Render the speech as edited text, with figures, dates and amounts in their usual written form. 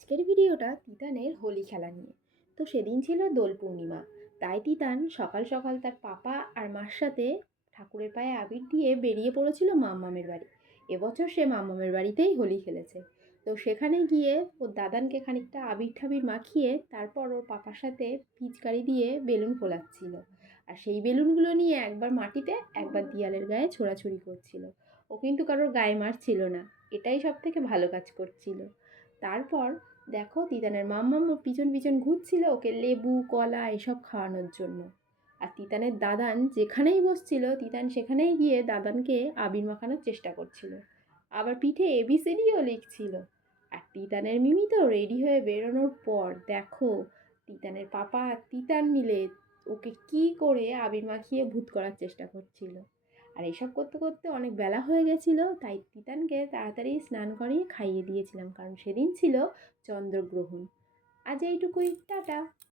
আজকের ভিডিওটা তিতানের হোলি খেলা নিয়ে। তো সেদিন ছিল দোল পূর্ণিমা, তাই তিতান সকাল সকাল তার পাপা আর মার সাথে ঠাকুরের পায়ে আবির দিয়ে বেরিয়ে পড়েছিল মাম্মামের বাড়ি। এবছর সে মাম্মামের বাড়িতেই হোলি খেলেছে। তো সেখানে গিয়ে ওর দাদানকে খানিকটা আবির ঠাবির মাখিয়ে তারপর ওর পাপার সাথে পিচকারি দিয়ে বেলুন ফোলাচ্ছিল। আর সেই বেলুনগুলো নিয়ে একবার মাটিতে একবার দেয়ালের গায়ে ছোড়াছুড়ি করছিল। ও কিন্তু কারোর গায়ে মারছিল না, এটাই সব থেকে ভালো কাজ করছিল। তারপর দেখো তিতানের মাম্মাম ওর পিছন পিছন ঘুরছিল ওকে লেবু কলা এসব খাওয়ানোর জন্য। আর তিতানের দাদান যেখানেই বসছিল তিতান সেখানেই গিয়ে দাদানকে আবির মাখানোর চেষ্টা করছিল, আবার পিঠে এবিসিডিও লিখছিল। আর তিতানের মিমি তো রেডি হয়ে বেরোনোর পর দেখো তিতানের পাপা আর তিতান মিলে ওকে কি করে আবির মাখিয়ে ভূত করার চেষ্টা করছিল। আর এইসব করতে করতে অনেক বেলা হয়ে গেছিলো, তাই তিতানকে তাড়াতাড়ি স্নান করিয়ে খাইয়ে দিয়েছিলাম, কারণ সেদিন ছিল চন্দ্রগ্রহণ। আজ এইটুকুই, টাটা।